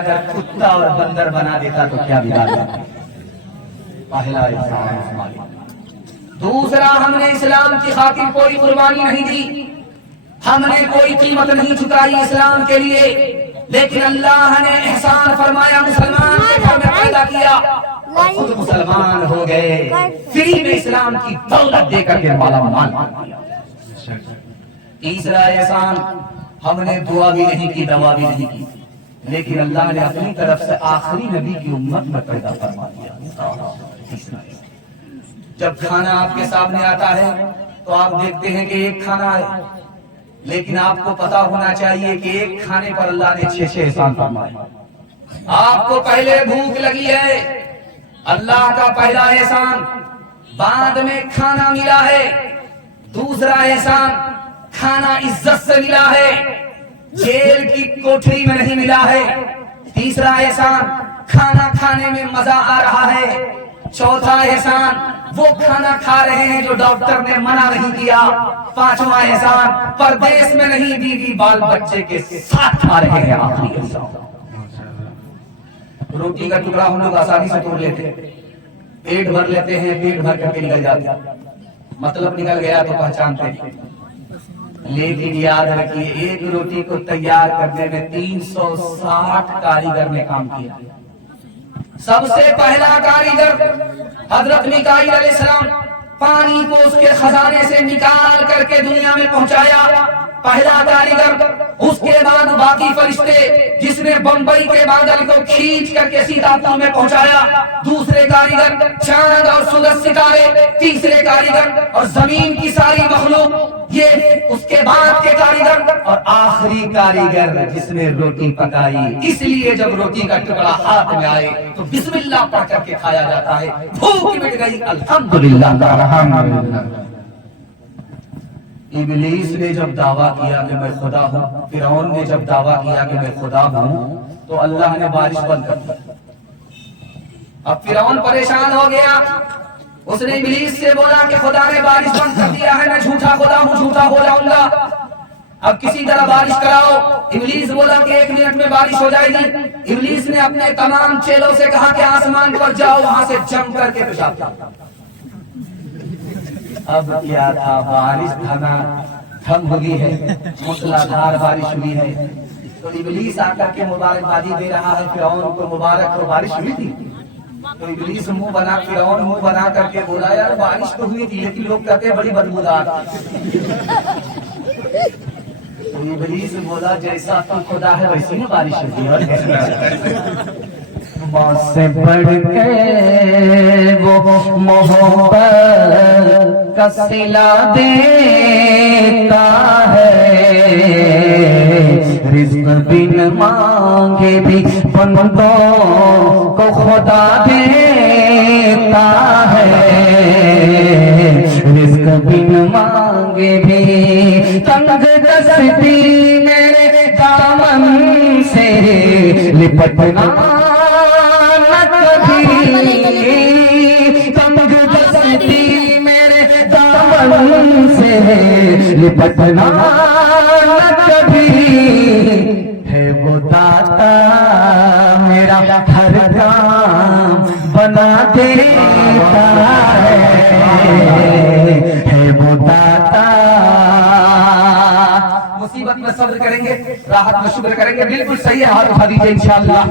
اگر کتا اور بندر بنا دیتا تو کیا بگاڑ جاتا؟ پہلا اسلام۔ دوسرا، ہم نے اسلام کی خاطر کوئی قربانی نہیں دی، ہم نے کوئی قیمت نہیں چکائی اسلام کے لیے، لیکن اللہ نے احسان فرمایا، مسلمان کے گھر میں پیدا کیا اور خود مسلمان ہو گئے، فری میں اسلام کی دولت دے کر کے مالا مال کیا۔ تیسرا احسان، ہم نے دعا بھی نہیں کی، دوا بھی نہیں کی، لیکن اللہ نے اپنی طرف سے آخری نبی کی امت میں پیدا فرما دیا۔ جب کھانا آپ کے سامنے آتا ہے تو آپ دیکھتے ہیں کہ ایک کھانا ہے، لیکن آپ کو پتا ہونا چاہیے کہ ایک کھانے پر اللہ نے 6 احسان فرمائے۔ آپ کو پہلے بھوک لگی ہے، اللہ کا پہلا احسان، بعد میں کھانا ملا ہے، دوسرا احسان کھانا عزت سے ملا ہے، جیل کی کوٹری میں نہیں ملا ہے، تیسرا احسان کھانا کھانے میں مزہ آ رہا ہے، چوتھا احسان وہ کھانا کھا رہے ہیں جو ڈاکٹر نے منع نہیں کیا، پانچواں احسان پردیس میں نہیں، بیوی بال بچے کے ساتھ کھا رہے ہیں، آخری احسان۔ روٹی کا ٹکڑا ہم لوگ آسانی سے توڑ لیتے ہیں، پیٹ بھر لیتے ہیں، پیٹ بھر کر کے نکل جاتے ہیں، مطلب نکل گیا تو پہچانتے ہیں، لیکن یاد رکھیے ایک روٹی کو تیار کرنے میں 360 کاریگر نے کام کیا۔ سب سے پہلا کاریگر حضرت میکائیل علیہ السلام، پانی کو اس کے خزانے سے نکال کر کے دنیا میں پہنچایا، پہلا کاریگر۔ اس کے بعد باقی فرشتے، جس نے بمبئی کے بادل کو کھینچ کر کے سیتاپور میں پہنچایا، دوسرے کاریگر چاند اور سورج ستارے، تیسرے کاریگر اور زمین کی ساری مخلوق، یہ اس کے بعد کے کاریگر، اور آخری کاریگر جس نے روٹی پکائی۔ اس لیے جب روٹی کا ٹکڑا ہاتھ میں آئے تو بسم اللہ پڑھ کر کے کھایا جاتا ہے، بھوک مٹ گئی الحمدللہ۔ ابلیس نے جب دعویٰ کیا کہ میں خدا ہوں، فرعون نے جب دعویٰ کیا کہ میں خدا ہوں، تو اللہ نے بارش بند کر دی۔ اب فرعون پریشان ہو گیا، اس نے ابلیس سے بولا کہ خدا نے بارش بند کر دیا ہے، میں جھوٹا خدا ہوں، جھوٹا ہو جاؤں گا، اب کسی طرح بارش کراؤ۔ ابلیس بولا کہ 1 منٹ میں بارش ہو جائے گی۔ ابلیس نے اپنے تمام چیلوں سے کہا کہ آسمان پر جاؤ، وہاں سے جم کر کے پیشاب کرو۔ اب کیا تھا، بارش تھم ہوئی ہے، موسلادھار بارش ہوئی ہے، تو ابلیس آ کر کے مبارکبادی دے رہا ہے فرعون کو، مبارک ہو بارش ہوئی تھی۔ تو ابلیس فرعون منہ بنا کر کے بولا یار بارش تو ہوئی تھی، لیکن لوگ کہتے ہیں بڑی بدبودار۔ تو ابلیس بولا جیسا تو خدا ہے ویسی نا بارش ہوتی ہے۔ ماں سے بڑھ کے وہ محبت کا صلہ دیتا ہے، رزق بن مانگے بھی بندوں کو خدا دیتا ہے، رزق بن مانگے بھی۔ تنگ دستی میرے دامن سے لپٹنا نہ کبھی، تنگ دستی میرے دامن سے لپٹنا نہ کبھی، ہے وہ داتا میرا ہر کام بنا دیتا ہے وہ داتا۔ مصیبت میں صبر کریں گے، راحت میں شکر کریں گے، بالکل صحیح ہے، ہاتھ اٹھا دیجیے انشاءاللہ۔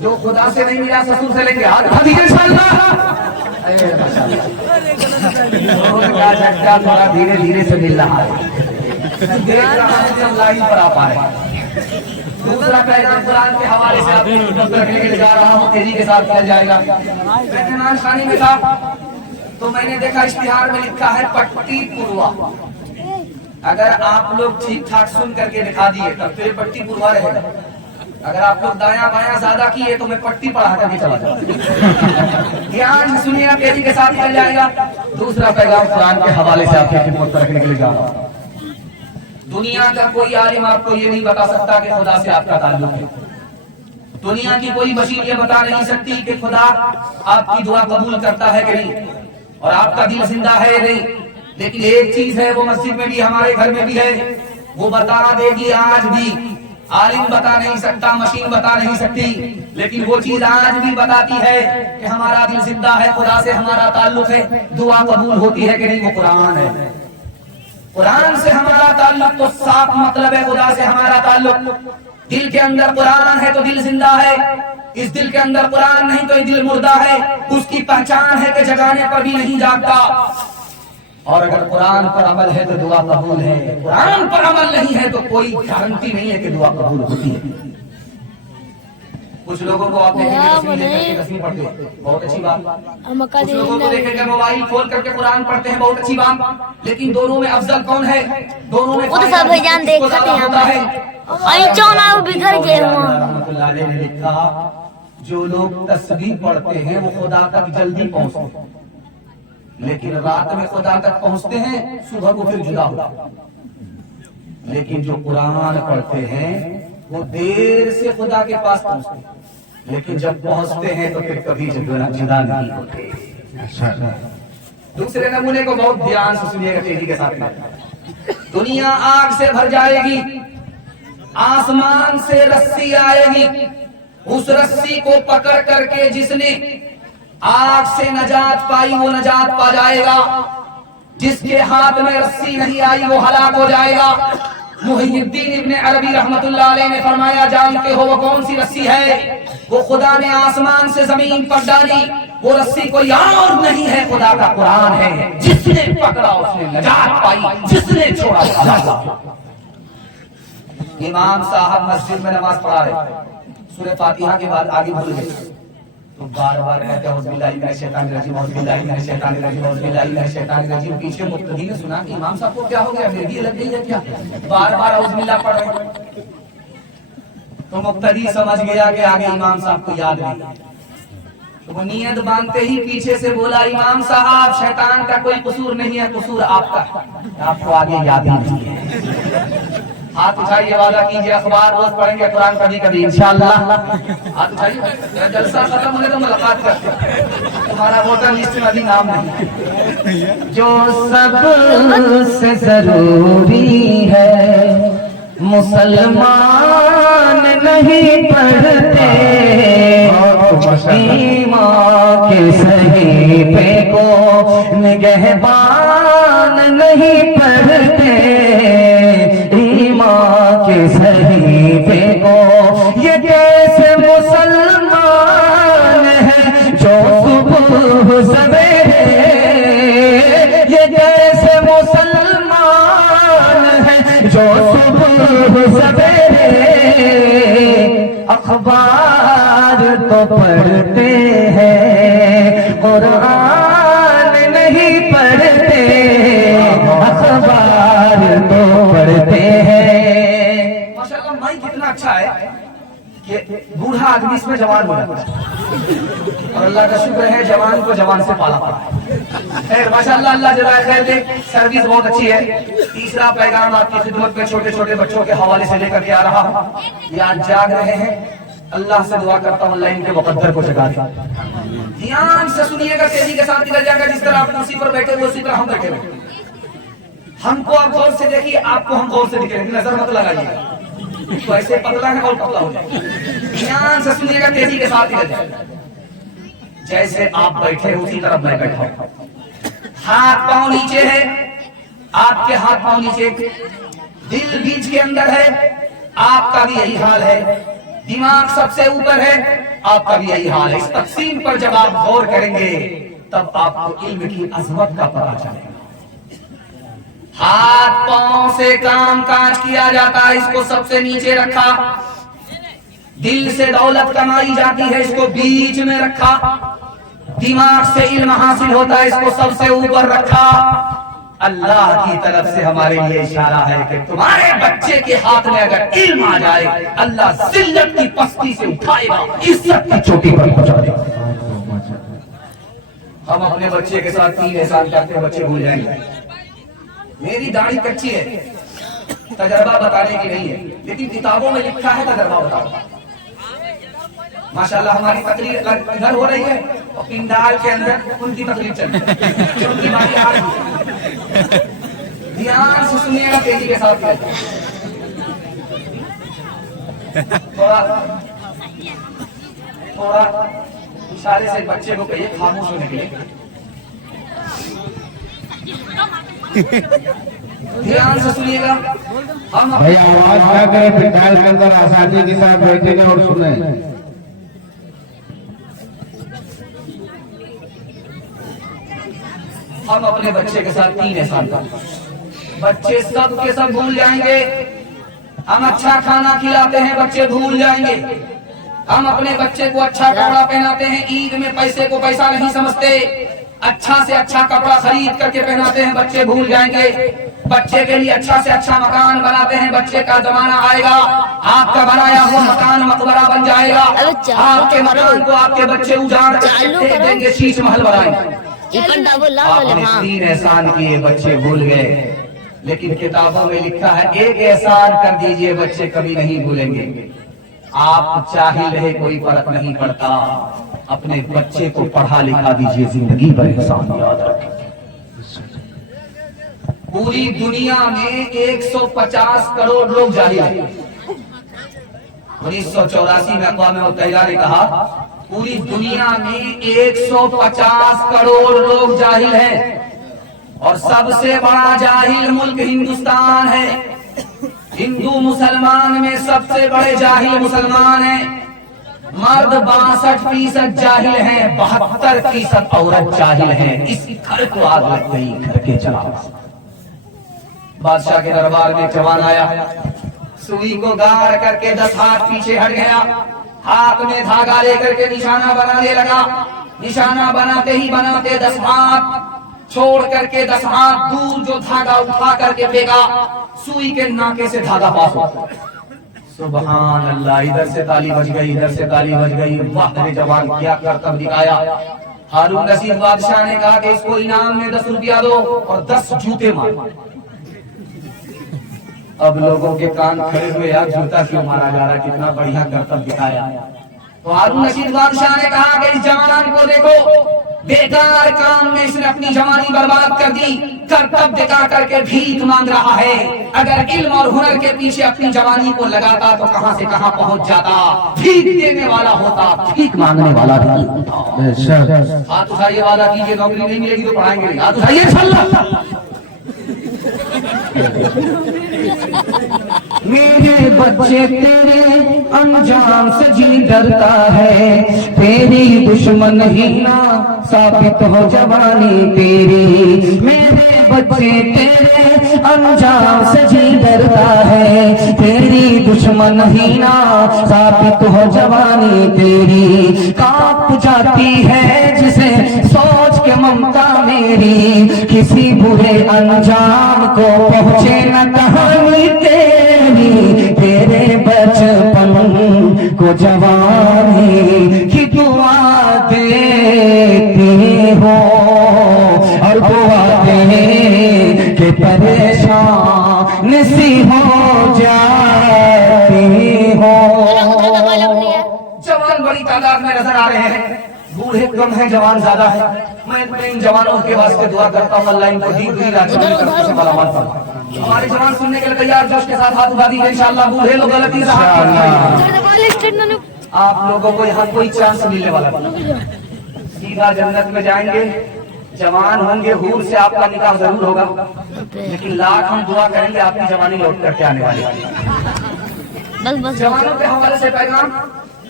جو خدا سے نہیں ملا سسر سے لیں گے، ہاتھ اٹھا دیجیے انشاءاللہ۔ تھوڑا دھیرے دھیرے سے مل رہا ہے، دیکھ رہا ہے کہ اللہ ہی پر آ پائے۔ دوسرا پیغام قرآن کے حوالے سے آپ کو خدمت کرنے کے لیے جا رہا ہوں، تیزی کے ساتھ کیا جائے گا۔ میں مہمان خانے میں تھا تو میں نے دیکھا اشتہار میں لکھا ہے پٹی پوروا۔ اگر آپ لوگ ٹھیک ٹھاک سن کر کے دکھا دیے تب پھر پٹی پوروا رہے گا، اگر آپ لوگ دایاں بایاں زیادہ کیے تو میں پٹی پڑھا کر کے چلا جاؤں۔ دھیان سے سنیے، تیزی کے ساتھ چل جائے گا۔ دوسرا پیغام قرآن کے حوالے سے آپ کی خدمت رکھنے کے لیے جا رہا ہوں۔ دنیا کا کوئی عالم آپ کو یہ نہیں بتا سکتا کہ خدا سے آپ کا تعلق ہے، دنیا کی کوئی مشین یہ بتا نہیں سکتی کہ خدا آپ کی دعا قبول کرتا ہے کہ نہیں، اور آپ کا دل زندہ ہے یا نہیں، لیکن ایک چیز ہے، وہ مسجد میں بھی ہمارے گھر میں بھی ہے، وہ بتا دے گی آج بھی عالم بتا نہیں سکتا، مشین بتا نہیں سکتی، لیکن وہ چیز آج بھی بتاتی ہے کہ ہمارا دل زندہ ہے، خدا سے ہمارا تعلق ہے، دعا قبول ہوتی ہے کہ نہیں، وہ قرآن ہے۔ قرآن سے ہمارا تعلق تو صاف مطلب ہے خدا سے ہمارا تعلق۔ دل کے اندر قرآن ہے تو دل زندہ ہے، اس دل کے اندر قرآن نہیں تو یہ دل مردہ ہے۔ اس کی پہچان ہے کہ جگانے پر بھی نہیں جاگتا۔ اور اگر قرآن پر عمل ہے تو دعا قبول ہے، قرآن پر عمل نہیں ہے تو کوئی گارنٹی نہیں ہے کہ دعا قبول ہوتی ہے۔ کچھ لوگوں کو آپ دیکھیں گے تصویر لے کر کے تصویر پڑھتے ہیں، بہت اچھی بات۔ کچھ لوگوں کو دیکھیں گے موبائل کھول کر کے قرآن پڑھتے ہیں، بہت اچھی بات۔ لیکن دونوں میں افضل کون ہے؟ دونوں میں ہوتا ہے۔ رحمۃ اللہ علیہ نے لکھا جو لوگ تسبیح پڑھتے ہیں وہ خدا تک جلدی پہنچتے ہیں، لیکن رات میں خدا تک پہنچتے ہیں، صبح کو پھر جدا ہوتا ہے۔ لیکن جو قرآن پڑھتے ہیں وہ دیر سے خدا کے پاس پہنچتے ہیں، لیکن جب پہنچتے ہیں تو پھر کبھی جدا نہیں ہوتے۔ دوسرے نمونے کو بہت دھیان سے سنیے گا، تیزی کے ساتھ میں۔ دنیا آگ سے بھر جائے گی، آسمان سے رسی آئے گی، اس رسی کو پکڑ کر کے جس نے آگ سے نجات پائی وہ نجات پا جائے گا، جس کے ہاتھ میں رسی نہیں آئی وہ ہلاک ہو جائے گا۔ محی الدین ابن عربی رحمت اللہ علیہ نے فرمایا جانتے ہو وہ کون سی رسی ہے؟ وہ خدا نے آسمان سے زمین پر ڈالی، وہ رسی کوئی اور نہیں ہے، خدا کا قرآن ہے۔ جس نے پکڑا اس نے نجات پائی، جس نے چھوڑا ہلاک ہوا۔ امام صاحب مسجد میں نماز پڑھا رہے، سورہ فاتحہ کے بعد آگے بھول گئے تو بار بار کہتے ہیں اعوذ باللہ من الشیطان الرجیم، اعوذ باللہ من الشیطان الرجیم، اعوذ باللہ من الشیطان الرجیم۔ پیچھے مقتدی نے سنا کہ امام صاحب کو کیا ہو گیا، میری لگ گئی ہے کیا، بار بار اعوذ باللہ پڑھ رہے۔ تو مقتدی سمجھ گیا کہ آگے امام صاحب کو یاد نہیں، تو وہ نیت باندھتے ہی پیچھے سے بولا امام صاحب شیطان کا کوئی قصور نہیں ہے، قصور آپ کا ہے، آپ کو آگے یاد نہیں ہے۔ ہاتھ اٹھائیے، وعدہ کیجیے اخبار روز پڑھیں گے، قرآن کبھی کبھی انشاءاللہ۔ ہاتھ اٹھائیے، جلسہ ختم ہونے تو ملاقات کرتے ہیں، تمہارا ووٹر لسٹ میں ابھی نام نہیں۔ جو سب سے ضروری ہے مسلمان نہیں پڑھتے، ایمان کے صحیفے کو نگہبان نہیں پڑھتے، ایمان کے صحیفے کو یہ کیسے مسلمان ہے جو صبح سویرے، یہ کیسے مسلمان ہے جو صبح سویرے اخبار تو پڑھتے ہیں قرآن نہیں پڑھتے، اخبار تو پڑھتے ہیں۔ ماشاءاللہ مائی کتنا اچھا ہے کہ بوڑھا آدمی اس میں جوان ہو جاتا ہے، اور اللہ کا شکر ہے جوان کو جوان سے پالا پڑا ہے۔ خیر ماشاءاللہ، اللہ جزائے خیر دے، سروس بہت اچھی ہے۔ تیسرا پیغام آپ کی خدمت میں چھوٹے چھوٹے بچوں کے حوالے سے لے کر کے آ رہا ہوں، یہ آج جاگ رہے ہیں، اللہ سے دعا کرتا ہوں اللہ ان کے مقدر کو جگا دے۔ دھیان سے سنیے گا، تیزی کے ساتھ نکل جائے گا، جس طرح آپ کرسی پر بیٹھے ہوئے اسی طرح ہم بیٹھے ہوئے۔ ہم کو آپ غور سے دیکھیے، آپ کو ہم غور سے دکھیں گے، نظر مت لگائیے گا، تو ایسے پتلا ہے اور پتلا ہو جائے۔ دھیان سے سنیے گا، تیزی کے ساتھ نکل جائے گا۔ جیسے آپ بیٹھے اسی طرح میں بیٹھا ہوں، ہاتھ پاؤں نیچے ہے، آپ کے ہاتھ پاؤں نیچے، دل بیچ کے اندر ہے، آپ کا بھی یہی حال ہے، دماغ سب سے اوپر ہے، آپ کا بھی یہی حال ہے۔ اس تقسیم پر جب آپ غور کریں گے تب آپ کو علم کی عظمت کا پتہ چلے گا۔ ہاتھ پاؤں سے کام کاج کیا جاتا ہے، اس کو سب سے نیچے رکھا۔ دل سے دولت کمائی جاتی ہے، اس کو بیچ میں رکھا۔ دماغ سے علم حاصل ہوتا ہے، اس کو سب سے اوپر رکھا۔ اللہ کی طرف سے ہمارے لیے اشارہ ہے کہ تمہارے بچے کے ہاتھ میں اگر علم آ جائے، اللہ ذلت کی پستی سے اٹھائے گا، عزت کی چوٹی پر پہنچا دے گا۔ ہم اپنے بچے کے ساتھ 3 احسان کرتے ہیں، بچے بھول جائیں گے۔ میری داڑھی کچی ہے، تجربہ بتانے کی نہیں ہے، لیکن کتابوں میں لکھا ہے تجربہ بتاؤ۔ ماشاءاللہ ہماری تقریر ادھر ہو رہی ہے اور پنڈال کے اندر ان کی تقریر چل رہی ہے، ان کی باری آ رہی ہے۔ دھیان سے سنیے گا، تیزی کے ساتھ۔ थोड़ा इशारे से बच्चे को कहिए खामोश होने के लिए। ध्यान से सुनिएगा। हम भाई आवाज क्या करें, पंडाल के अंदर आसानी के साथ बैठेंगे और सुने। हम अपने बच्चे के साथ 3 एहसान का बच्चे सब के सब भूल जाएंगे। हम अच्छा खाना खिलाते हैं, बच्चे भूल जाएंगे। हम अपने बच्चे को अच्छा कपड़ा पहनाते हैं, ईद में पैसे को पैसा नहीं समझते। अच्छा से अच्छा कपड़ा खरीद करके पहनाते हैं, बच्चे भूल जाएंगे। बच्चे के लिए अच्छा से अच्छा मकान बनाते हैं, बच्चे का जमाना आएगा आपका बनाया हुआ मकान मकबरा बन जाएगा। आपके मकान को आपके बच्चे उजाड़ कर देंगे, शीश महल बनाएंगे। आपने 3 एहसान किए, बच्चे भूल गए। लेकिन किताबों में लिखा है एक एहसान कर दीजिए, बच्चे कभी नहीं भूलेंगे। आप चाहिए रहे कोई फर्क नहीं पड़ता, अपने बच्चे को पढ़ा लिखा दीजिए, जिंदगी भर एहसान याद रखें। पूरी दुनिया में 150 करोड़ लोग जाहिल हैं। 1984 में अक़वाम मुत्तहिदा ने कहा पूरी दुनिया में 150 करोड़ लोग जाहिल हैं और सबसे बड़ा जाहिल मुल्क हिंदुस्तान है। हिंदू मुसलमान में सबसे बड़े जाहिल मुसलमान हैं। मर्द 62% जाहिल हैं, 72% औरत जाहिल हैं। इस घर को आग लग गई, घर के चला। बादशाह के दरबार में जवान आया, सुई को गाड़ करके 10 हाथ पीछे हट गया, हाथ में धागा लेकर के निशाना बनाने लगा। निशाना बनाते ही बनाते 10 हाथ छोड़ करके 10 हाथ दूर जो धागा उठा करके फेंका, सुई के नाके से धागा पास हो। सुभान अल्लाह, इधर से ताली बज गई, इधर से ताली बज गई। वाह रे जवान, क्या करतब दिखाया। हारून रशीद बादशाह ने कहा कि इसको इनाम में 10 रुपया दो और 10 जूते मारो। अब लोगों के कान खड़े हुए, यार जूता क्यों मारा जा रहा, कितना बढ़िया करतब दिखाया। तो हारून रशीद बादशाह ने कहा कि इस जवान को देखो, बेकार काम में इसने अपनी जवानी बर्बाद कर दी, करतब दिखा करके भीख मांग रहा है। अगर इल्म और हुनर के पीछे अपनी जवानी को लगाता तो कहां से कहां पहुंच जाता। भीख देने वाला होता, भीख मांगने वाला नहीं होता। हाथ उठाइए, वादा कीजिए, नौकरी नहीं मिलेगी तो पढ़ाएंगे नहीं। हाथ उठाइए इंशाअल्लाह। मेरे बच्चे तेरे अंजाम से जी डरता है, तेरी दुश्मन ही ना साबित हो जवानी तेरी। मेरे बच्चे तेरे अंजाम से जी डरता है, तेरी दुश्मन ही ना साबित हो जवानी तेरी। कांप जाती है जिसे सोच के ममता मेरी, किसी बुरे अंजाम को पहुंचे न कहानी तेरी। तेरे बचपन को जवानी की दुआ देती हो और दुआ दे के परेशान सी हो जाती हो। जवान बड़ी तादाद में नजर आ रहे हैं, बूढ़े कम है, जवान ज्यादा है। मैं इन जवानों के वास्ते दुआ करता हूँ, अल्लाह इनको दीन दुनिया रात हमारे जवान सुनने के लिए तैयार, जोश के साथ हाथ उठा दीजिए इंशाअल्लाह। बूढ़े लोग गलती से आप लोगों को यहाँ कोई चांस मिलने वाला नहीं, सीधा जन्नत में जाएंगे। जवान होंगे, हूर से आपका निकाह जरूर होगा, लेकिन लाख हम दुआ करेंगे आपकी जवानी लौट करके आने वाली है। जवानों के हवाले से पैगाम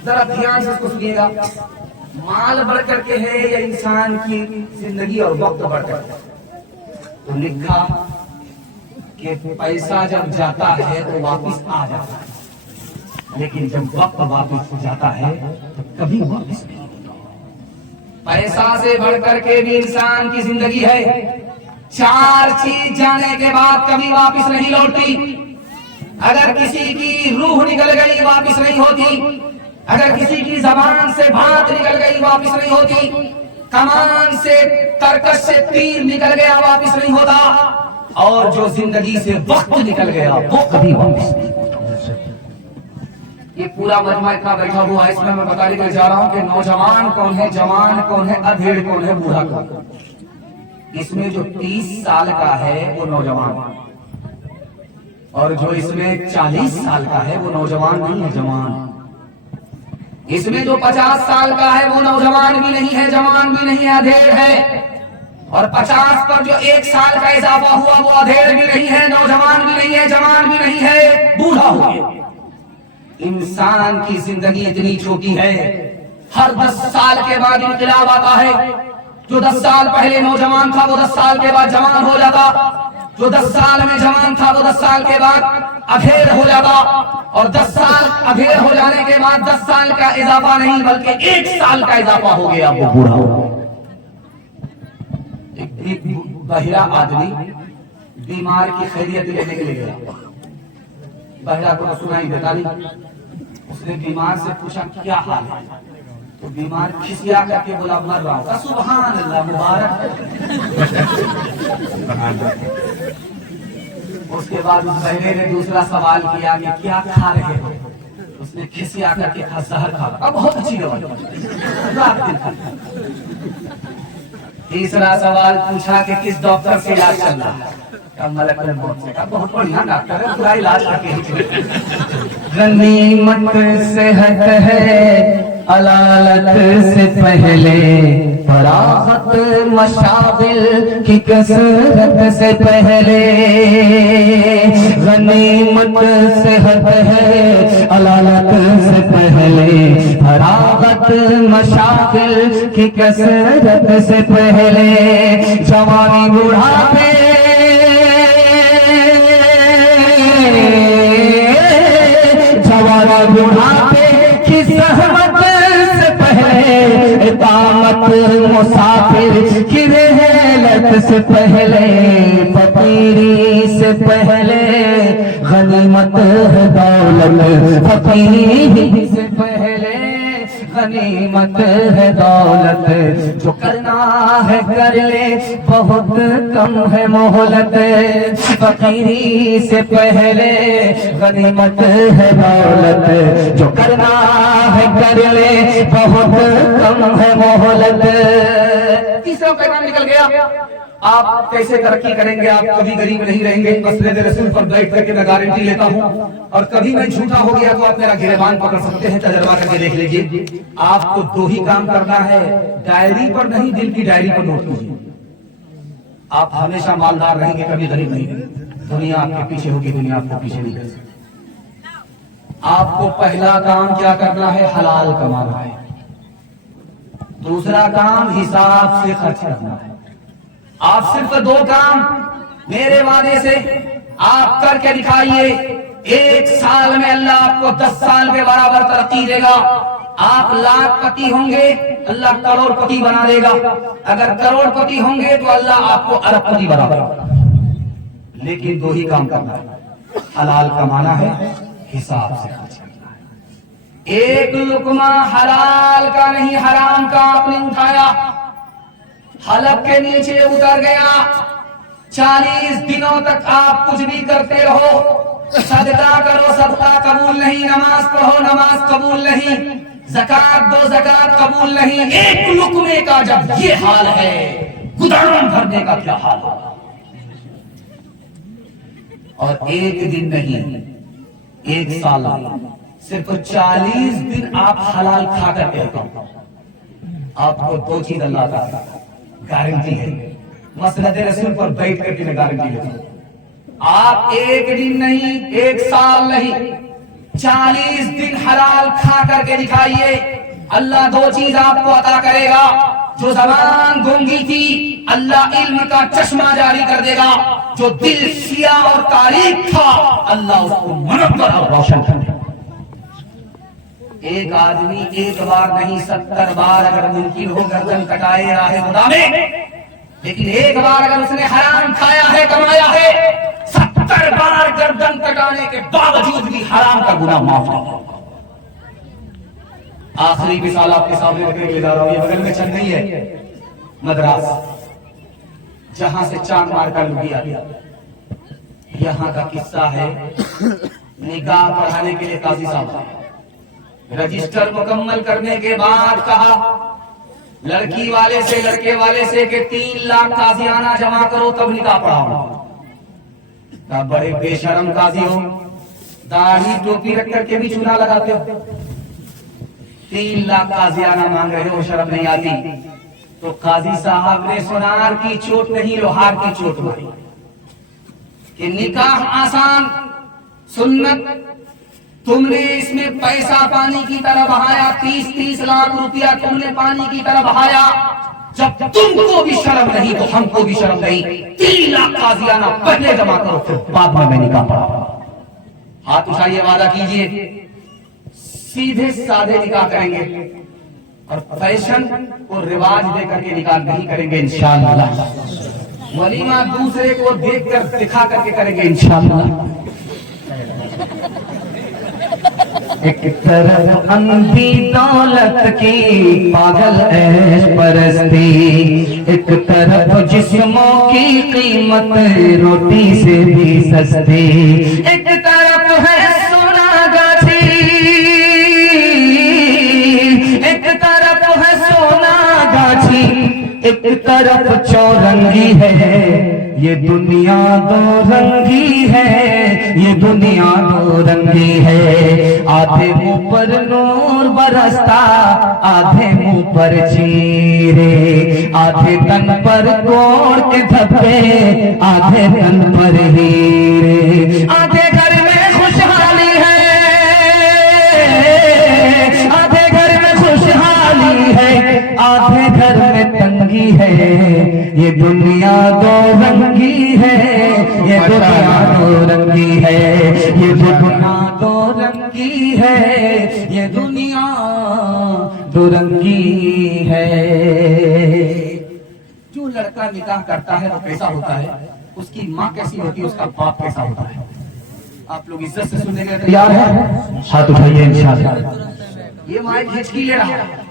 जरा ध्यान से सुनिएगा। माल बढ़ करके है या इंसान की जिंदगी और वक्त बढ़ करके। तो लिखा कि पैसा जब जाता है तो वापस आ जाता है, लेकिन जब वक्त वापस जाता है तो कभी वापस नहीं आता। पैसा से बढ़ करके भी इंसान की जिंदगी है। 4 चीज जाने के बाद कभी वापस नहीं लौटती। अगर किसी की रूह निकल गई वापस नहीं होती, अगर किसी की जबान से बात निकल गई वापस नहीं होती, कमान से तरकश से तीर निकल गया वापस नहीं होता, और जो जिंदगी से वक्त निकल गया वो कभी वापस नहीं होता। ये पूरा मजमा इतना बैठा हुआ है, इसमें मैं बताने के जा रहा हूं कि नौजवान कौन है, जवान कौन है, अधेड़ कौन है, बूढ़ा कौन है। इसमें जो 30 साल का है वो नौजवान, اور جو اس میں 40 سال کا ہے وہ نوجوان نہیں ہے، جوان۔ اس میں جو 50 سال کا ہے وہ نوجوان بھی نہیں ہے، جوان بھی نہیں ہے، ادھیڑ ہے۔ اور 50 پر جو 1 سال کا اضافہ ہوا وہ ادھیڑ بھی نہیں ہے، نوجوان بھی نہیں ہے، جوان بھی نہیں ہے، بوڑھا ہو گیا۔ انسان کی زندگی اتنی چھوٹی ہے، ہر 10 سال کے بعد انقلاب آتا ہے۔ جو 10 سال پہلے نوجوان تھا وہ 10 سال کے بعد جوان ہو جاتا، جو 10 سال میں جوان تھا وہ 10 سال کے بعد ادھیڑ ہو جاتا، اور 10 سال ادھیڑ ہو جانے کے بعد 10 سال کا اضافہ نہیں بلکہ 1 سال کا اضافہ ہو گیا، وہ بوڑھا ہو گیا۔ ایک بہرا آدمی بیمار کی خیریت لینے کے لیے گیا، بہرا کو سنائی دیتا نہیں، اس نے بیمار سے پوچھا کیا حال ہے، تو بیمار کھسیا کر کے بولا مر رہا ہوں۔ سبحان اللہ، مبارک۔ اس کے بعد اس بہرے نے دوسرا سوال کیا کہ کیا کھا رہے ہو، اس نے کھسیا کر کے کہا زہر کھا رہا۔ اب بہت اچھی دوا۔ تیسرا سوال پوچھا کہ کس ڈاکٹر سے علاج چل رہا ہے، ملک الموت سے۔ کہا بہت بڑھیا ڈاکٹر ہے، پورا علاج کر کے۔ غنیمت صحت ہے علالت سے پہلے، فراغت مشاغل کی کثرت سے پہلے۔ غنیمت صحت ہے علالت سے پہلے، فراغت مشاغل کی کثرت سے پہلے۔ جوانی بڑھاپے بڑھاپے کی زحمت سے پہلے، اقامت مسافر کی رحلت سے پہلے، فقیری سے پہلے غنیمت ہے دولت، فقیری سے پہلے غنیمت ہے دولت۔ جو کرنا ہے کر لے، بہت کم ہے مہلت، فقیری سے پہلے غنیمت ہے دولت۔ جو کرنا ہے کر لے، بہت کم ہے مہلت۔ تیسرا پیغام نکل گیا، آپ کیسے ترقی کریں گے؟ آپ کبھی غریب نہیں رہیں گے۔ مسجد رسول پر بیٹھ کر کے میں گارنٹی لیتا ہوں، اور کبھی میں جھوٹا ہو گیا تو آپ میرا گریبان پکڑ سکتے ہیں، تجربہ کر کے دیکھ لیجیے۔ آپ کو 2 ہی کام کرنا ہے، ڈائری پر نہیں، دل کی ڈائری پر نوٹ کیجیے۔ آپ ہمیشہ مالدار رہیں گے، کبھی غریب نہیں رہیں گے۔ دنیا آپ کے پیچھے ہوگی، دنیا آپ کو پیچھے نہیں کر سکتی۔ آپ کو پہلا کام کیا کرنا ہے؟ حلال کمانا ہے۔ دوسرا کام حساب سے خرچ کرنا ہے۔ آپ صرف 2 کام میرے وعدے سے آپ کر کے دکھائیے، 1 سال میں اللہ آپ کو 10 سال کے برابر ترقی دے گا۔ آپ لاکھ پتی ہوں گے، اللہ کروڑ پتی بنا دے گا۔ اگر کروڑ پتی ہوں گے تو اللہ آپ کو ارب پتی بنا دے گا۔ لیکن 2 ہی کام کرنا ہے، حلال کمانا ہے، حساب سے خرچ کرنا ہے۔ ایک لقمہ حلال کا نہیں حرام کا آپ نے اٹھایا، حلق کے نیچے اتر گیا، 40 دنوں تک آپ کچھ بھی کرتے رہو، صدقہ کرو صدقہ قبول نہیں، نماز پڑھو نماز قبول نہیں، زکات دو زکات قبول نہیں۔ ایک لقمے کا جب یہ حال ہے، گدان بھرنے کا کیا حال ہوگا؟ اور 1 دن نہیں، 1 سال نہیں، صرف 40 دن آپ حلال کھا کر کے رہو، آپ کو 2 چیز اللہ تعالیٰ گارنٹی ہے۔ مسجد رسول پر بیٹھ کر کے میں گارنٹی لیتا ہوں، آپ 1 دن نہیں، 1 سال نہیں، 40 دن حلال کھا کر کے دکھائیے، اللہ 2 چیز آپ کو عطا کرے گا۔ جو زبان گونگی تھی، اللہ علم کا چشمہ جاری کر دے گا۔ جو دل سیاہ اور تاریک تھا، اللہ اس کو منور اور روشن کر دے گا۔ ایک آدمی 1 بار نہیں 70 بار اگر ممکن ہو گردن کٹائے راہ خدا میں، لیکن 1 بار اگر اس نے حرام کھایا ہے، کمایا ہے، 70 بار گردن کٹانے کے باوجود بھی حرام کا گناہ معاف نہیں ہوگا۔ آخری مثال آپ کے سامنے رکھنے کے لیے جا رہا ہوں، یہ بغل میں چل رہی ہے مدراس، جہاں سے چاند مار کر لوٹیا گیا۔ یہاں کا قصہ ہے، نکاح پڑھانے کے لیے قاضی صاحب آئے، رجسٹر مکمل کرنے کے بعد کہا لڑکی والے سے لڑکے والے سے کہ 3 لاکھ قاضیانہ جمع کرو تب نکاح پڑھاؤں۔ का बड़े बेशरम काजी हो, दाढ़ी टोपी रख करके भी चूना लगाते हो। 3 लाख काजियाना मांग रहे हो, शर्म नहीं आती? तो काजी साहब ने सोनार की चोट नहीं लोहार की चोट मारी कि निकाह आसान, सुन्नत, तुमने इसमें पैसा पानी की तरह बहाया, 30-30 लाख रुपया तुमने पानी की तरह बहाया। जब तुमको भी शर्म नहीं तो हमको भी शर्म नहीं। 3 लाख काजियाना पहले जमा करो, फिर बाद में मैं निकाह पढ़ा। हाथ उठाइए, वादा कीजिए, सीधे साधे निकाह करेंगे और फैशन और रिवाज दे करके निकाह नहीं करेंगे इंशाअल्लाह। वलीमा दूसरे को देखकर दिखा करके करेंगे इंशाअल्लाह। एक तरफ अंधी दौलत की पागल ऐश परस्ती, एक तरफ जिस्मों की कीमत रोटी से भी सस्ती, एक तरफ है सोना गाछी, एक तरफ है सोना गाछी, एक तरफ चौरंगी है। ये दुनिया दो रंगी है, ये दुनिया दो रंगी है। आधे मुंह पर नूर बरसता, आधे मुंह पर चीरे, आधे तन पर गोड़ के धब्बे, आधे तन पर हीरे। आधे घर में खुशहाली है, आधे घर में खुशहाली है, आधे घर में तंगी है। ये दुनिया दो रंगी है, ये दुनिया दो रंगी है, ये दुनिया दो रंगी है, ये दुनिया दो रंगी है। जो लड़का निकाह करता है वो कैसा होता है, उसकी माँ कैसी होती है, उसका बाप कैसा होता है। आप लोग इज्जत से सुनने के लिए तैयार हैं? हाथ उठाइए इंशाअल्लाह। ये माइक हिचकी ले रहा है,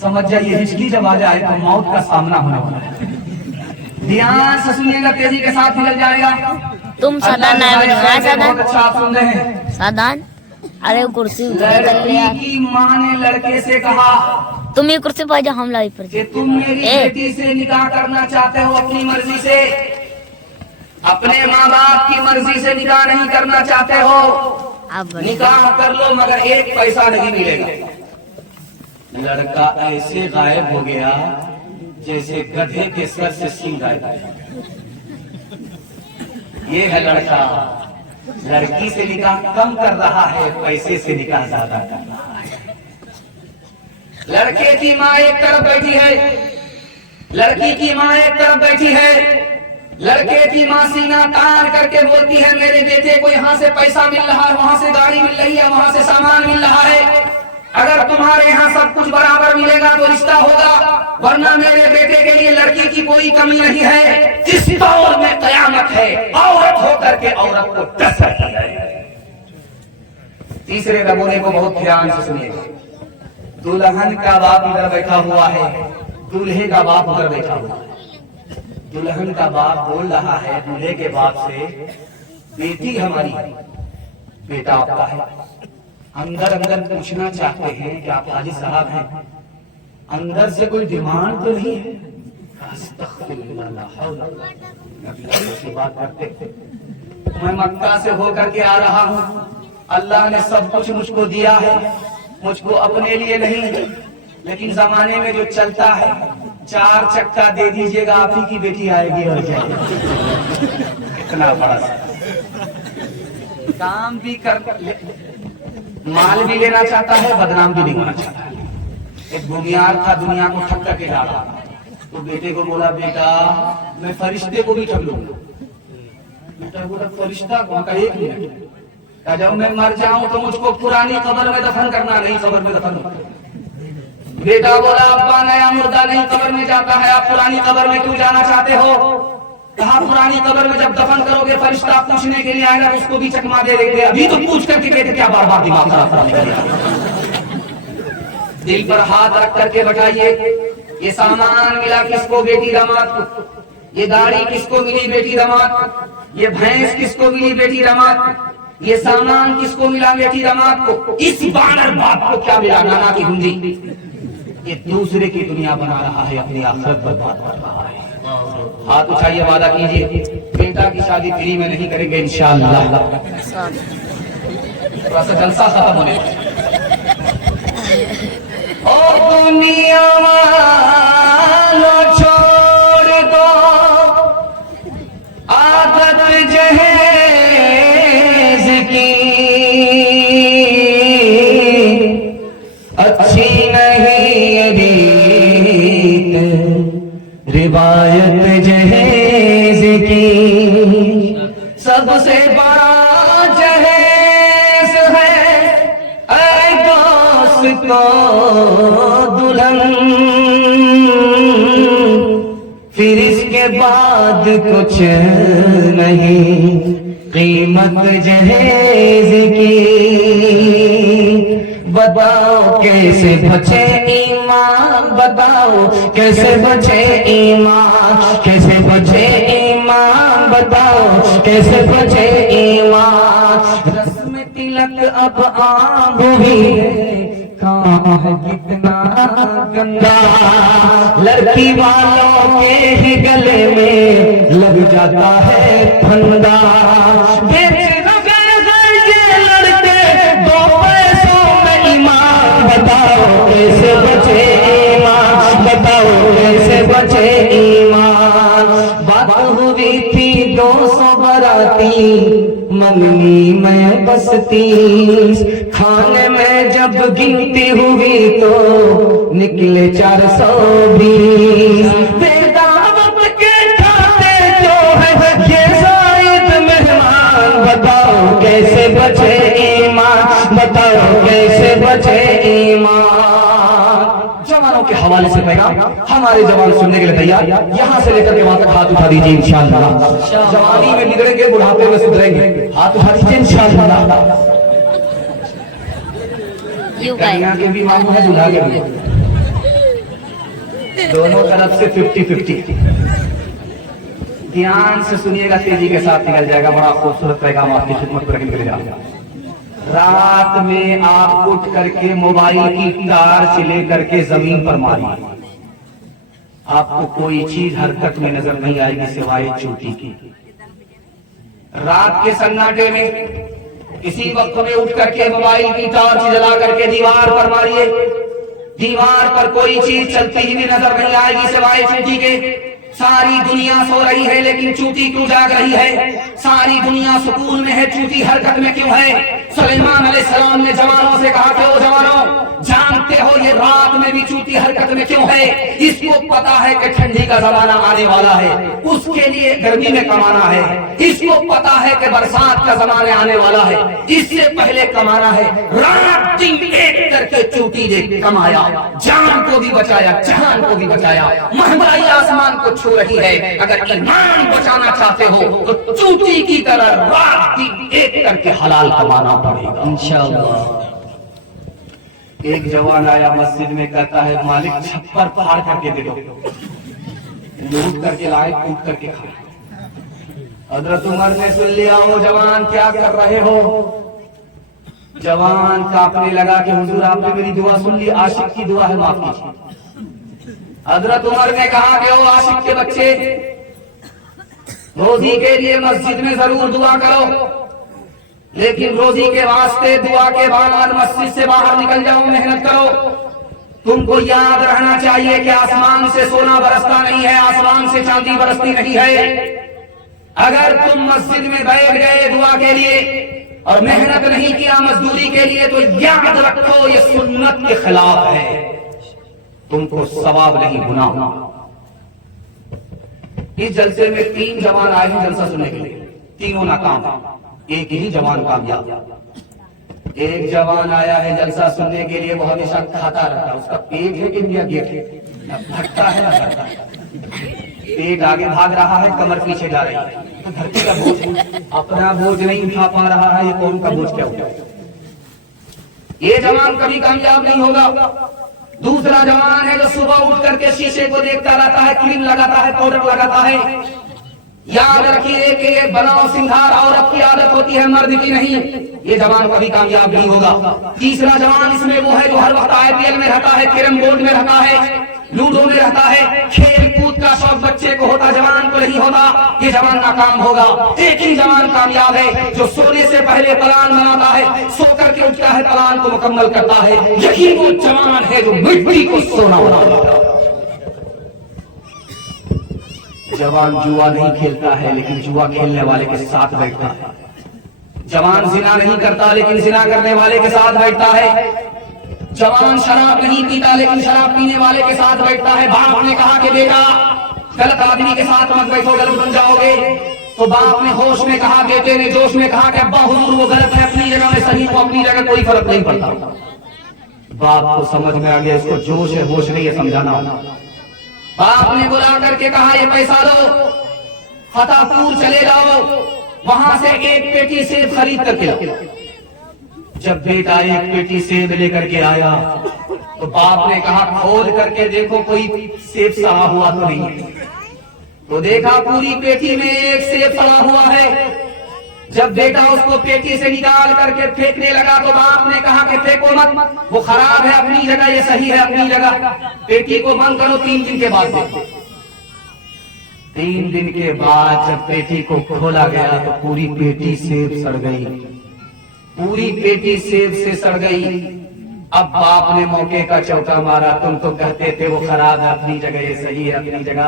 समझ जाइए, हिचकी जब आ जाए तो मौत का सामना होने वाला है। ध्यान से सुनिएगा, तेजी के साथ निकल जाएगा। तुम साधारण बहुत अच्छा आप सुन रहे हैं। साधारण, अरे कुर्सी लड़की की माँ ने लड़के से कहा, तुम ये कुर्सी पर जाओ, हम लाई पर कि तुम मेरी बेटी से निकाह करना चाहते हो अपनी मर्जी से, अपने माँ बाप की मर्जी से निकाह नहीं करना चाहते हो, निकाह कर लो मगर 1 पैसा नहीं मिलेगा। लड़का ऐसे गायब हो गया जैसे गधे के सर से सींग गायब। ये है लड़का, लड़की से निकाह कम कर रहा है, पैसे से निकाह ज्यादा कर रहा है। लड़के की माँ एक तरफ बैठी है, लड़की की माँ एक तरफ बैठी है। लड़के की माँ सीना तान करके बोलती है, मेरे बेटे को यहाँ से पैसा मिल रहा है, वहाँ से गाड़ी मिल रही है, वहाँ से सामान मिल रहा है। अगर तुम्हारे यहाँ सब कुछ बराबर मिलेगा तो रिश्ता होगा, वरना मेरे बेटे के लिए लड़की की कोई कमी नहीं है। इस दौर में कयामत है, औरत होकर के औरत को डस सकती है। तीसरे नमूने को बहुत ध्यान से सुनिएगा। दुल्हन का बाप इधर बैठा हुआ है, दूल्हे का बाप उधर बैठा हुआ है। दुल्हन का बाप बोल रहा है दूल्हे के बाप से, बेटी हमारी, बेटा आपका है। अंदर अंदर पूछना चाहते हैं कि आप हाजी साहब हैं, अंदर से कोई डिमांड तो नहीं है? से बात करते, मैं मक्का से होकर के आ रहा हूँ, अल्लाह ने सब कुछ मुझको दिया है, मुझको अपने लिए नहीं, लेकिन जमाने में जो चलता है 4 चक्का दे दीजिएगा, आप ही की बेटी आएगी और जाएगी। इतना बड़ा काम भी कर, माल भी लेना चाहता है, बदनाम भी नहीं होना चाहता है। एक बुनियाद था, दुनिया को ठग करके डाला, तो बेटे को बोला, बेटा मैं फरिश्ते को भी ठग लूंगा। बेटा बोला, फरिश्ता कौन? का 1 मिनट, जब मैं मर जाऊं तो मुझको पुरानी कब्र में दफन करना, नहीं कब्र में दफन। बेटा बोला, अब्बा नया मुर्दा नहीं कब्र में जाता है, आप पुरानी कब्र में क्यों जाना चाहते हो? कहा, पुरानी कब्र में जब दफन करोगे फरिश्ता पूछने के लिए आएगा तो उसको भी चकमा दे देंगे, अभी तो पूछ करके कहते क्या बार बार दिमाग खराब कर। दिल पर हाथ रख करके बैठाइए। ये सामान मिला किसको? बेटी दामाद को। ये गाड़ी किसको मिली? बेटी दामाद को। ये भैंस किसको मिली? बेटी दामाद को। ये सामान किसको मिला? बेटी दामाद को। इस बानर बाप को क्या मिला? नाना की हुंडी। ये दूसरे की दुनिया बना रहा है, अपनी आखिरत बर्बाद कर रहा है। हाथ उठाइए, वादा कीजिए बेटा बेटा की शादी फ्री में नहीं करेंगे इंशाअल्लाह। थोड़ा सा जलसा खत्म होने और दुनिया वालों छोड़ दो आदत जहेज की, अच्छी नहीं रीत रिवायत जहेज की, सबसे बड़ा जहेज है ऐ दोस्त को दुल्हन, फिर इसके बाद कुछ नहीं कीमत जहेज की। बताओ कैसे बचे ईमान, बताओ कैसे बचे ईमान, कैसे बचे ईमान, बताओ कैसे बचे ईमान। रस्म तिलक अब आम हुई है, कहाँ है कितना गंदा, लड़की वालों के ही गले में लग जाता है फंदा। बताओ कैसे बचे ईमान, बताओ कैसे बचे ईमान। बात हुई थी 200 बाराती मंगनी में बस 30, खाने में जब गिनती हुई तो निकले 420। बेदावत के खाते जो है ये जायद मेहमान, बताओ कैसे बचे ईमान, बताओ कैसे बचे ईमान। जवानों के हवाले से पैगाम हमारे जवान सुनने के लिए तैयार, यहाँ से लेकर के वहां तक हाथ उठा दीजिए इंशाअल्लाह। जवानी में बिगड़ेंगे, बुढ़ापे में सुधरेंगे, हाथ उठा दीजिए इंशाअल्लाह। कन्या के भी मामू है, दूल्हा के भी, दोनों तरफ से 50-50। ध्यान से सुनिएगा, तेजी के साथ निकल जाएगा। बड़ा खूबसूरत पैगाम आपकी खिदमत पर निकल जाएगा। रात में आप उठ करके मोबाइल की तार से लेकर के जमीन पर मारिए, आपको कोई चीज हरकत में नजर नहीं आएगी सिवाय चोटी की। रात के सन्नाटे में इसी वक्त में उठ करके मोबाइल की टॉर्च जला करके दीवार पर मारिए, दीवार पर कोई चीज चलती ही नजर नहीं आएगी सिवाय चोटी के। सारी दुनिया सो रही है लेकिन चूटी क्यों जाग रही है? सारी दुनिया सुकून में है, चूटी हरकत में क्यों है? सुलेमान अलैहिस्सलाम ने जवानों से कहा कि ओ जवानों, जानते हो ये रात में भी चूटी हरकत में क्यों है? इसको पता है कि ठंडी का जमाना आने वाला है, उसके लिए गर्मी में कमाना है। इसको पता है कि बरसात का जमाना आने वाला है, इससे पहले कमाना है। रात दिन एक करके चूटी दे कमाया, जान को भी बचाया, जहान को भी बचाया। महंगाई आसमान को छू रही है, अगर ईमान बचाना चाहते हो तो चूटी की तरह रात दिन एक करके हलाल कमाना पड़ेगा इंशाअल्लाह। एक जवान आया मस्जिद में, कहता है मालिक छप्पर फाड़ करके दे दो। लूट करके लाए, कूट करके खाए। हजरत उमर ने सुन लिया, ओ जवान क्या कर रहे हो? जवान कांपने लगा कि हुजूर आपने मेरी दुआ सुन ली, आशिक की दुआ है, माफ कीजिए। हजरत उमर ने कहा कि ओ आशिक के बच्चे, रोजी के लिए मस्जिद में जरूर दुआ करो, लेकिन रोजी के वास्ते दुआ के बाद मस्जिद से बाहर निकल जाओ, मेहनत करो। तुमको याद रहना चाहिए कि आसमान से सोना बरसता नहीं है, आसमान से चांदी बरसती नहीं है। अगर तुम मस्जिद में बैठ गए दुआ के लिए और मेहनत नहीं किया मजदूरी के लिए, तो याद रखो ये सुन्नत के खिलाफ है, तुमको सवाब नहीं गुनाह। इस जलसे में 3 जवान आए हैं जलसा सुनने के लिए, तीनों नाकाम, एक ही जवान कामयाब। एक जवान आया है जलसा सुनने के लिए, वो हमेशा खाता रहता है, उसका पेट है कि इंडिया गेट है, न भटका है न भटका है। पेट आगे भाग रहा है, कमर पीछे जा रही है, तो धरती का बोझ, अपना बोझ नहीं उठा पा रहा है, ये कौन का बोझ क्या उठा? ये जवान कभी कामयाब नहीं होगा। दूसरा जवान है जो सुबह उठ करके शीशे को देखता रहता है, क्रीम लगाता है, पाउडर लगाता है। याद रखिए कि ये बनाओ सिंगार औरत की आदत होती है, मर्द की नहीं। ये जवान कभी कामयाब नहीं होगा। तीसरा जवान इसमें वो है जो हर वक्त IPL में रहता है, कैरम बोर्ड में रहता है, लूडो में रहता है, खेल कूद का शौक बच्चे को होता, जवान को नहीं होता। ये जवान नाकाम होगा। एक ही जवान कामयाब है जो सोने से पहले प्लान बनाता है, सो करके उठता है, प्लान को मुकम्मल करता है। यही वो जवान है जो मिट्टी को सोना बनाता है। जवान जुआ नहीं खेलता है, लेकिन जुआ खेलने वाले के साथ बैठता है। जवान जिना नहीं करता, लेकिन जिना करने वाले के साथ बैठता है। जवान शराब नहीं पीता, लेकिन शराब पीने वाले के साथ बैठता है। बाप ने कहा कि बेटा गलत आदमी के साथ मत बैठो, गलत बन जाओगे। तो बाप ने होश में कहा, बेटे ने जोश में कहा कि अब्बा हुजूर वो गलत है, अपनी जगह में सही, वो अपनी जगह, कोई फर्क नहीं पड़ता। बाप को समझ में आ गया इसको जोश है, होश नहीं है, समझाना। बाप ने बुला करके कहा, ये पैसा लो, फतेहपुर चले जाओ, वहां से एक पेटी सेब खरीद करके लाओ। जब बेटा एक पेटी सेब लेकर के आया तो बाप ने कहा, खोल करके देखो कोई सेब सड़ा हुआ तो नहीं है। तो देखा पूरी पेटी में एक सेब सड़ा हुआ है। जब बेटा उसको पेटी से निकाल करके फेंकने लगा तो बाप ने कहा कि फेंको मत, वो खराब है अपनी जगह, ये सही है अपनी जगह। पेटी को बंद करो, 3 दिन के बाद देखो। 3 दिन के बाद जब पेटी को खोला गया तो पूरी पेटी सेब सड़ गई, पूरी पेटी सेब से सड़ गई। अब बाप ने मौके का चौका मारा, तुम तो कहते थे वो खराब है अपनी जगह, ये सही है अपनी जगह।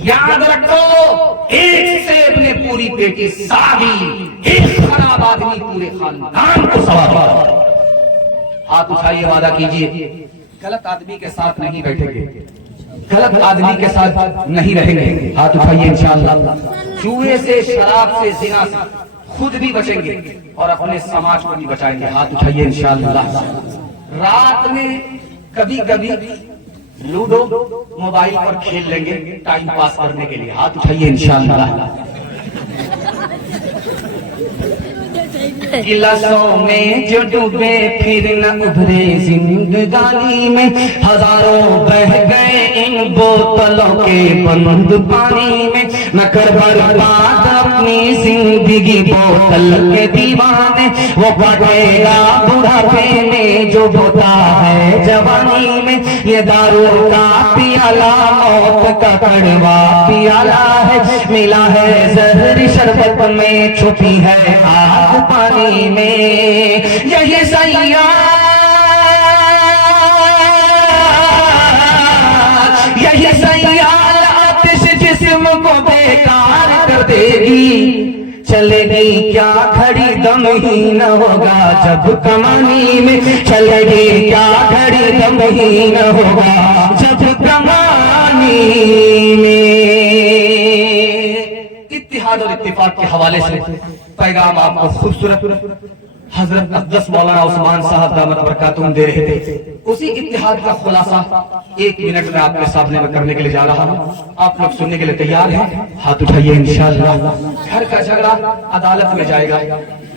याद रखो, एक सेब ने पूरी पेटी साड़ी, एक खराब आदमी पूरे खानदान को सवार। हाथ उठाइए, वादा कीजिए गलत आदमी के साथ नहीं बैठेंगे, गलत आदमी के साथ नहीं रहेंगे। हाथ उठाइए इंशाअल्लाह। जुए से, शराब से, जिना से खुद भी बचेंगे और अपने समाज को भी बचाएंगे। हाथ उठाइए इंशाअल्लाह। रात में कभी कभी लूडो मोबाइल पर खेल लेंगे टाइम पास करने के लिए। हाथ उठाइए इंशाअल्लाह। गिलासों में जो डूबे फिर न उभरे जिंदगानी में, हजारों बह गए इन बोतलों के बंद पानी में। न कर बर्बाद अपनी जिंदगी बोतल के दीवाने, वो काटेगा बुढ़ापे में जो होता है जवानी में। ये दारू का पियाला मौत का कड़वा पियाला है, मिला है जहर शरबत में, छुपी है आग पानी में। यही सैया, यही सैया आतिश जिस्म को बेकार कर देगी। चलेगी क्या घड़ी दम ही न होगा जब कमानी में, चलेगी क्या घड़ी दम ही न होगा जब कमानी में। इत्तिहाद और इत्तिफाक के हवाले से पैगाम आपको खूबसूरत हजरत अक़दस मौलाना उस्मान साहब दामत बरकातुहुम दे रहे थे। उसी इत्तिहाद का खुलासा 1 मिनट में आपके सामने में करने के लिए जा रहा हूँ। आप लोग सुनने के लिए तैयार हैं? हाथ उठाइए इंशाअल्लाह। घर का झगड़ा अदालत में जाएगा,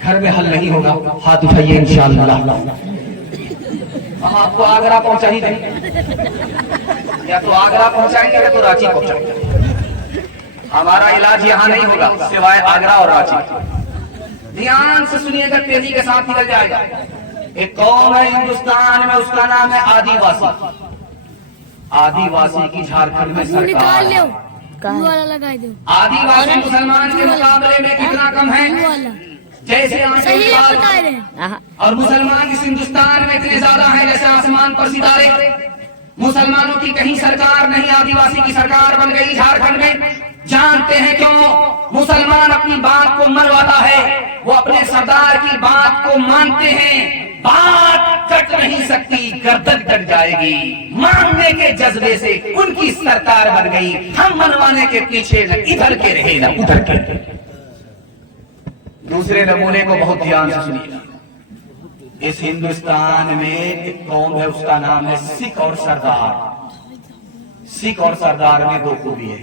घर में हल नहीं होगा। हाथ उठाइए इंशाअल्लाह। हम आपको आगरा पहुंचा ही देंगे, या तो आगरा पहुंचाएंगे या तो रांची पहुंचाएंगे। हमारा इलाज यहाँ नहीं होगा सिवाय आगरा और रांची। ध्यान से सुनिएगा, तेजी के साथ निकल जाएगा। एक कौम है हिंदुस्तान में, उसका नाम है आदिवासी। आदिवासी की झारखंड में सरकार है। आदिवासी मुसलमान के मुकाबले में कितना कम है? जैसे और मुसलमान इस हिंदुस्तान में इतने ज्यादा हैं जैसे आसमान पर सितारे। मुसलमानों की कहीं सरकार नहीं, आदिवासी की सरकार बन गई झारखंड में। जानते हैं क्यों? मुसलमान अपनी बात को मनवाता है, वो अपने सरदार की बात को मानते हैं। बात कट नहीं सकती, गर्दन कट जाएगी। मानने के जज्बे से उनकी सरकार बन गई। हम मनवाने के पीछे न इधर के रहे न उधर के। दूसरे नमूने को बहुत ध्यान से सुनिएगा। इस हिंदुस्तान में एक कौम है, उसका नाम है सिख और सरदार। सिख और सरदार में 2 खूबी है।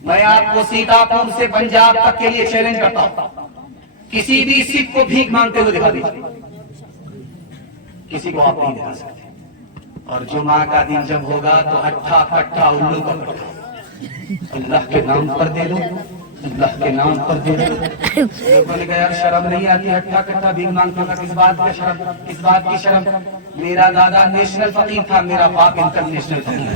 मैं आपको सीतापुर से पंजाब तक के लिए चैलेंज करता हूं, किसी भी सिख को भीख मांगते हुए दिखा दीजिए, किसी को आप नहीं दिखा सकते। और जुमा का दिन जब होगा तो अट्ठा कट्ठा उल्लू का कट्ठा अल्लाह के नाम पर दे दो, अल्लाह के नाम पर दे दो। लोगों ने कहा यार शर्म नहीं आती, अट्ठा कट्ठा भीख मांगता था, किस बात का शर्म, किस बात की शर्म? मेरा दादा नेशनल फकीर था, मेरा बाप इंटरनेशनल फकीर।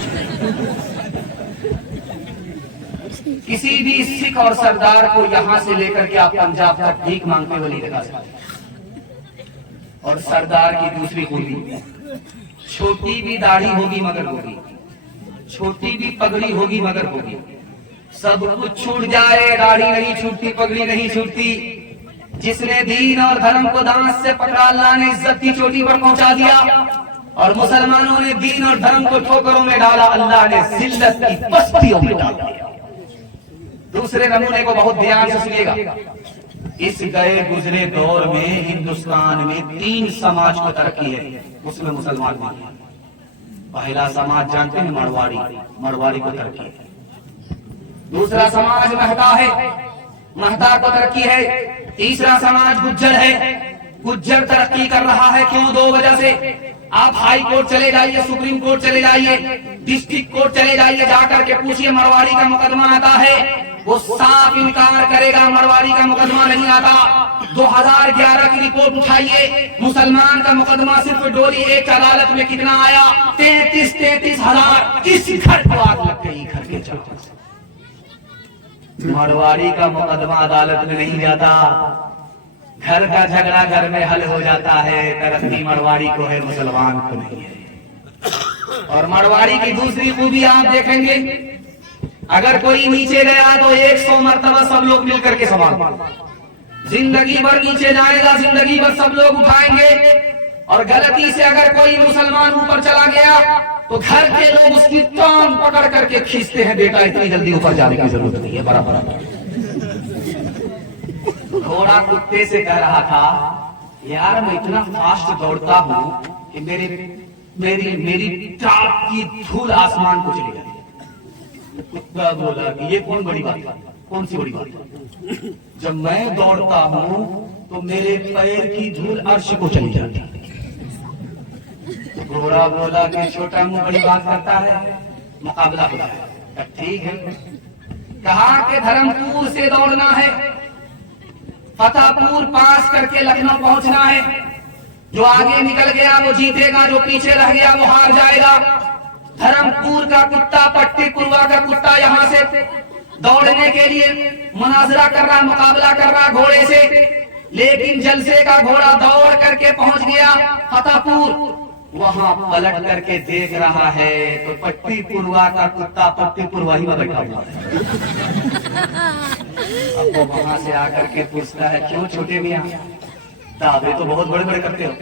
किसी भी सिख और सरदार को यहाँ से लेकर के आप पंजाब तक भीख मांगते हुए नहीं लगा सकते। और सरदार की दूसरी खूबी, छोटी भी दाढ़ी होगी मगर होगी, छोटी भी पगड़ी होगी मगर होगी, सब कुछ छूट जाए, दाढ़ी नहीं छूटती, पगड़ी नहीं छूटती। जिसने दीन और धर्म को दांत से पकड़ा, अल्लाह ने इज्जत की चोटी पर पहुंचा दिया। और मुसलमानों ने दीन और धर्म को ठोकरों में डाला, अल्लाह ने जिल्लत की पस्तियों में डाल दिया। दूसरे नमूने को बहुत ध्यान से सुनिएगा। इस गए गुजरे दौर में हिंदुस्तान में 3 समाज को तरक्की है, उसमें मुसलमान भी है। पहला समाज जानते हैं मरवाड़ी, मरवाड़ी को तरक्की है। दूसरा समाज महता है, महता को तरक्की है। तीसरा समाज गुज्जर है, गुज्जर तरक्की कर रहा है। क्यों? 2 वजह से। आप हाई कोर्ट चले जाइए, सुप्रीम कोर्ट चले जाइए, डिस्ट्रिक्ट कोर्ट चले जाइए, जाकर के पूछिए मरवाड़ी का मुकदमा आता है, वो साफ इनकार करेगा मरवाड़ी का मुकदमा नहीं आता। 2011 की रिपोर्ट उठाइए, मुसलमान का मुकदमा सिर्फ डोरी 1 अदालत में कितना आया? 33,000। किस घर को आग लग गई? घर के चारों से। मरवाड़ी का मुकदमा अदालत में नहीं जाता, घर का झगड़ा घर में हल हो जाता है। तरक्की मरवाड़ी को है, मुसलमान को नहीं है। और मरवाड़ी की दूसरी खूबी आप देखेंगे, अगर कोई नीचे गया तो 100 मरतबा सब लोग मिलकर के संभाल, जिंदगी भर नीचे जाएगा, जिंदगी भर सब लोग उठाएंगे। और गलती से अगर कोई मुसलमान ऊपर चला गया तो घर के लोग उसकी टांग पकड़ करके खींचते हैं, बेटा इतनी जल्दी ऊपर जाने की जरूरत नहीं है, बराबर। घोड़ा कुत्ते से कह रहा था, यार मैं इतना फास्ट दौड़ता हूं कि मेरी टाप की धूल आसमान को चली जाती। कुत्ता बोला कि ये कौन बड़ी बात है? कौन सी बड़ी बात है? जब मैं दौड़ता हूं तो मेरे पैर की धूल अर्श को चली जाती है। घोड़ा बोला कि छोटा मुंह बड़ी बात करता है, मुकाबला होता है। ठीक है, कहा कि धर्मपुर से दौड़ना है, फतेहपुर पास करके लखनऊ पहुंचना है। जो आगे निकल गया वो जीतेगा, जो पीछे रह गया वो हार जाएगा। धर्मपुर का कुत्ता, पट्टीपुरवा का कुत्ता यहाँ से दौड़ने के लिए मुनाजरा कर रहा, मुकाबला कर रहा घोड़े से, लेकिन जलसे का घोड़ा दौड़ करके पहुंच गया फतेहपुर। वहां पलट करके देख रहा है तो पट्टीपुरवा का कुत्ता पट्टीपुरवा ही में बैठा हुआ है। अब वो वहां से आकर के पूछता है, क्यों छोटे मियां, दावे तो बहुत बड़े बड़े करते हो,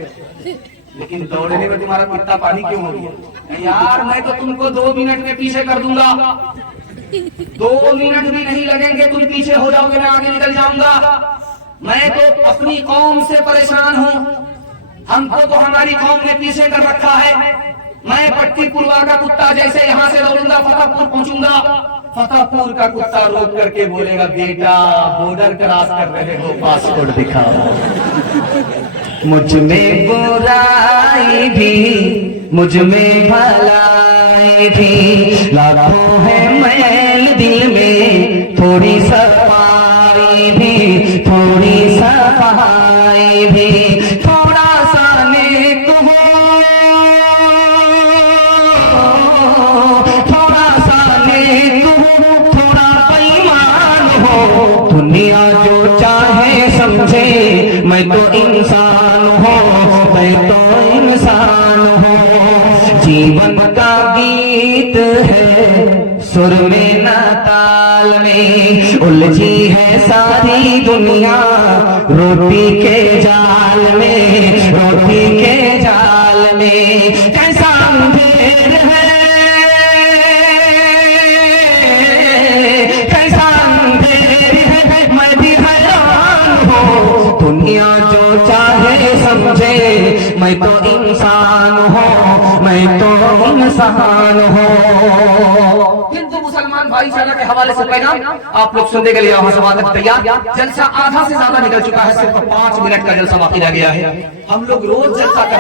लेकिन दौड़ने में तुम्हारा कुत्ता पानी क्यों हो गया? यार मैं तो तुमको 2 मिनट में पीछे कर दूंगा, 2 मिनट भी नहीं लगेंगे, तुम पीछे हो जाओगे, मैं आगे निकल जाऊंगा। मैं तो अपनी कौम से परेशान हूँ, हमको तो हमारी कौम ने पीछे कर रखा है। मैं पट्टीपुरवा का कुत्ता जैसे यहाँ से दौड़ूंगा फतेहपुर पहुंचूंगा, फतेहपुर का कुत्ता रोक करके बोलेगा, बेटा बॉर्डर क्रॉस कर रहे हो, पासपोर्ट दिखाओ। मुझ में बुराई भी, मुझ में भलाई भी, लाखों है मैल दिल में, थोड़ी सफाई भी, थोड़ी सफाई भी, थोड़ा सा नेक हो, थोड़ा सा नेक हो, थोड़ा बेईमान हो। दुनिया जो चाहे समझे, मैं तो इंसान हूँ, मैं तो इंसान हूँ। जीवन का गीत है सुर में न ताल में, उलझी है सारी दुनिया रोटी के जाल में, रोटी के जाल में। कैसा अंधेर है, कैसा अंधेर है, मैं भी हैरान हूँ। दुनिया जो चाहे समझे, मैं तो इंसान हूँ, मैं तो इंसान हूँ। हिंदू मुसलमान भाईचारा के हवाले से पैगाम आप लोग सुनने के लिए वहां समाप्त तैयार। जलसा आधा से ज्यादा निकल चुका है, सिर्फ 5 मिनट का जलसा बाकी रह गया है। हम लोग रोज जलसा कर